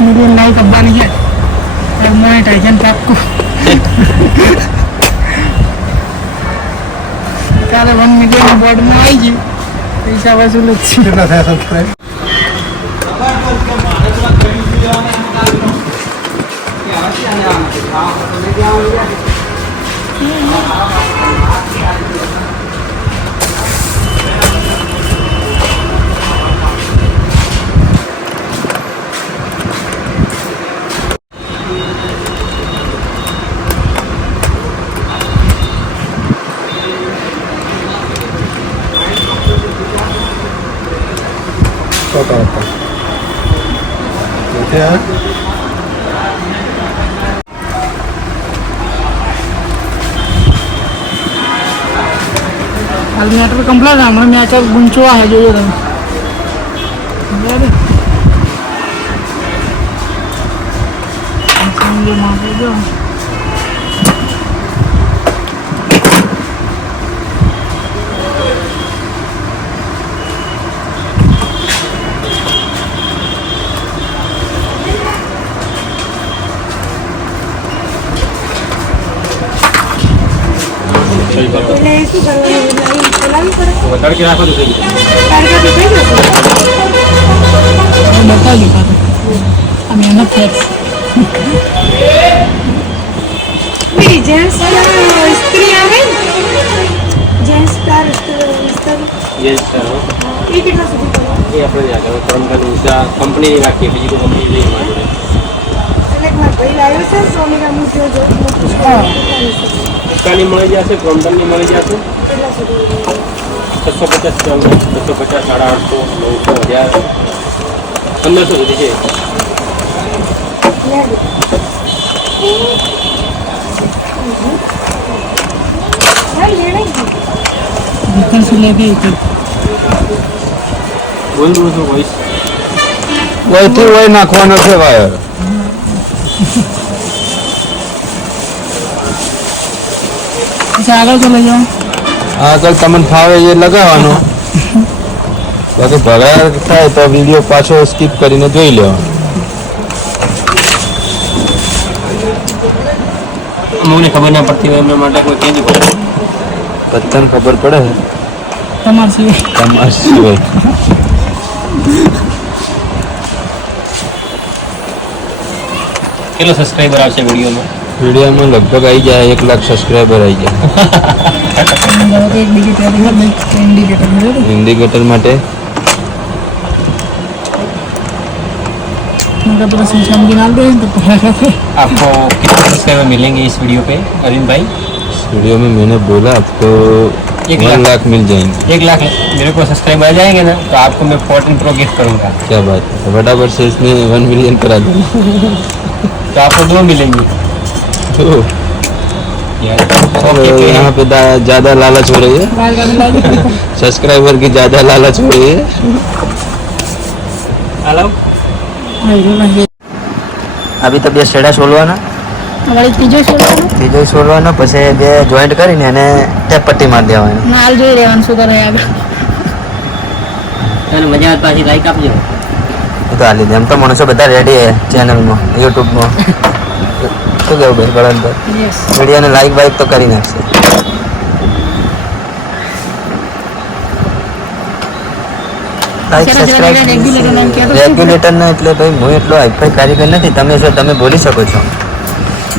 Million like अब बन गया अब मोनेटाइजन पे आपको काले 1 मिलियन बोर्ड में आई जी पैसा वसूल अच्छी कितना था सब्सक्राइब नेटवर्क कंप्लीट है हमारे मैच गुंचवा है जो तड़के રાખો તો થઈ बता दिखा दो हमें ना फैक्स मेरी जेंट्स स्त्री આવે जेंट्स कार स्त्री ये करो એ કેટલા સુધી પડે ये આપણે જ આગળ ફોર્મ કરી ઉસા કંપની ની રાખી બીજી કોઈ કંપની લઈ માં જોડે એટલે મારા ભાઈ લાવ્યો છે સોમીના મુદ્દો જો કાની મળી જશે પ્રોમ્પટન ની મળી જશે કેટલા સુધી 650 850 900 1500 સુધી છે जितने से लेके બોલ દો તો વોઇસ વહીથી વહી નાખવાનો છે વાયર આગળ ચલે જાઓ આગળ તમને ફાવે એ લગાવવાનો બાકી ભરાર થાય તો વિડીયો પાછો સ્કીપ કરીને જોઈ લેવાનો મને ખબર ના પડતી હોય એમના માટે કોઈ કેદી પડે બધાને ખબર પડે છે તમાર સિવાય તમારા સિવાય કેટલો સબસ્ક્રાઇબર આવશે વિડીયોમાં વિડીયોમાં લગભગ આવી જાય 1 લાખ સબસ્ક્રાઈબર આવી જાય इंडिकेटर माटे आपको कितने सब्सक्राइबर मिलेंगे इस वीडियो पे अरविंद भाई इस वीडियो में मैंने बोला आपको 1 लाख मिल जाएंगे 1 लाख मेरे को सब्सक्राइबर आ जाएंगे ना तो आपको मैं 14 प्रो गिफ्ट करूंगा क्या बात है फटाफट से इसमें 1 मिलियन करा दूंगा तो आपको 2 मिलेंगे तो यहाँ पे ज़्यादा लालच हो रही है सब्सक्राइबर की ज़्यादा लालच हो रही है हेलो अभी तो બે છેડા છોલવાના વળી ત્રીજો છોલવાનો પછી બે જોઈન્ટ કરીને એને ટેપ પટ્ટી મારી દેવાની નાલ જોઈ રહેવાનું શું કરે આગળ અને મજા આવે પાછી લાઈક આપજો તો આ લીધે એમ તો મનુષ્ય બધા રેડી છે ચેનલમાં યુટ્યુબમાં શું કેવું ભાઈ બળવંતભાઈ યસ વિડીયોને લાઈક બાઈક તો કરી નાખશે લાઈક સબસ્ક્રાઇબ રેગ્યુલેટરને એટલે ભાઈ હું એટલો હાઈફાઈ કારીગર નથી તમે જો તમે બોલી શકો છો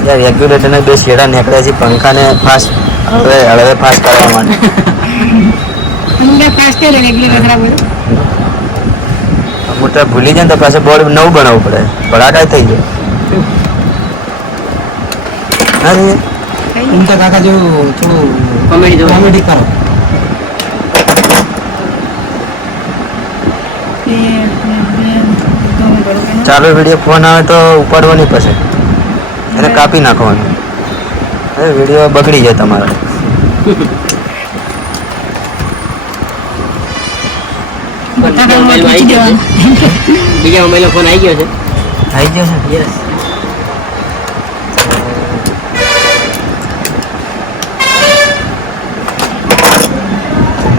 યાર રેગ્યુલેટરને બે શેડા નીકળ્યા છે પંખાને ફાસ્ટ હવે ફાસ્ટ કરવા માટે મોટા ભૂલી જાય તો પાછું બોર્ડ નવું બનાવવું પડે ભડાકા થઈ જાય અરે उनका काका जो कॉमेडी करो ચાલુ વિડીયો ફોન આવે તો ઉપાડવો નહીં પછી એને કાપી નાખવાનું હવે વિડીયો બગડી જાય તમારો બીજા મોબાઈલ ફોન આવી ગયો છે યસ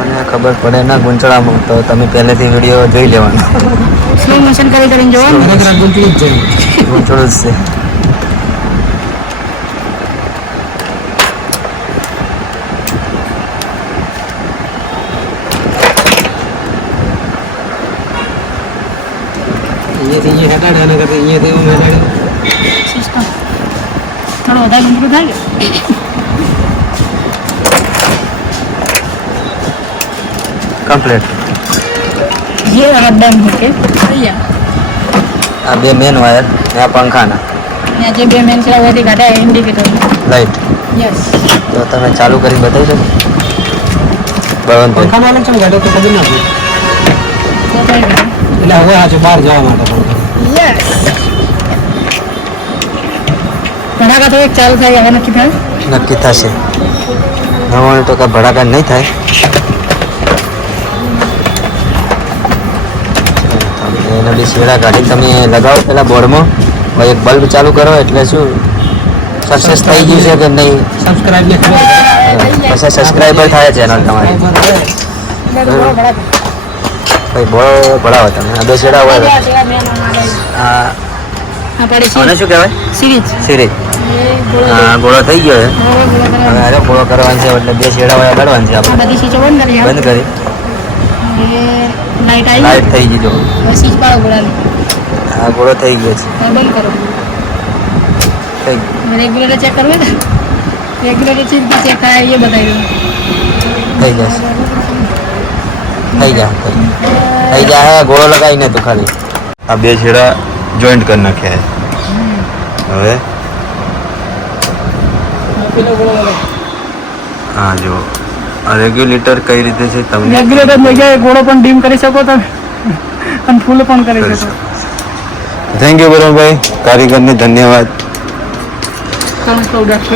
મને ખબર પડે ના ગુંચળામાં તો તમે પહેલેથી વિડીયો જોઈ લેવાનો સ્લો મોશન કરીને જોવાનું ખરેખર ગુંચળું જ છે થોડું જ છે. અહીંયાથી અહીંયા હેડાડે અને કરતા અહીંયાથી એવું હેડાડે સિસ્ટમ થોડો વધારે ગુંચરું થાય કે કમ્પ્લીટ. ये वाला डन होके भैया આ બે મેન વાયર ને આ પંખાના यहाँ जे बे मेन से वो दिखाता है इंडिकेटर લાઈટ. यस તો તમે ચાલુ કરી બતાવી શકો બળવંતભાઈ. પંખામાં અલગ છે ને ગાડો તો ખબર ના પડી वो तो है એટલે હવે આજે બહાર જવા માટે પંખા यस भड़ाका तो एक चालू था ये नक्की था નક્કી થશે 99% ભડાકા નહીં થાય. એના બી શેડા કાઢી તમે લગાવો પેલા બોર્ડમાં એક બલ્બ ચાલુ કરો એટલે શું સક્સેસ થઈ ગયું છે કે નહીં સબસ્ક્રાઇબ ને ખબર પછી સબસ્ક્રાઈબર થાય ચેનલ તમારી. ભાઈ બહુ ભણાવો તમે આ બે શેડા હોય આ पड़े આને શું કહેવાય सीरीज સિરીજ. ये गोल હા ગોળો થઈ ગયો છે गोल હવે અરે ગોળો કરવાનો છે એટલે બે શેડા વાળા કાઢવાનું છે આપણે. बदी स्विच बंद करिए બંધ કરી ये लाइट आई લાઈટ થઈ ગઈ જો और स्विच पाड़ो गोला ने આ ગોળો થઈ ગયો છે और बंद करो થઈ ગયો. रेगुलर चेक करवे ना रेगुलर चीज का चेक कराया ये बताइए થઈ જશે થઈ જા થઈ જા ગોળો લગાવીને તું ખાલી આ બે છેડા જોઈન્ટ કરી નાખ્યા છે હવે હા જો આ રેગ્યુલેટર કઈ રીતે છે તમને રેગ્યુલેટર જગ્યાએ ઘોડો પણ ડીમ કરી શકો તમે અને ફૂલ પણ કરી કરી શકો શકો. થેન્ક યુ બરોભાઈ કારીગરને ધન્યવાદ.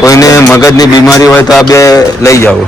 કોઈને મગજની બીમારી હોય તો આ બે લઈ જાઓ.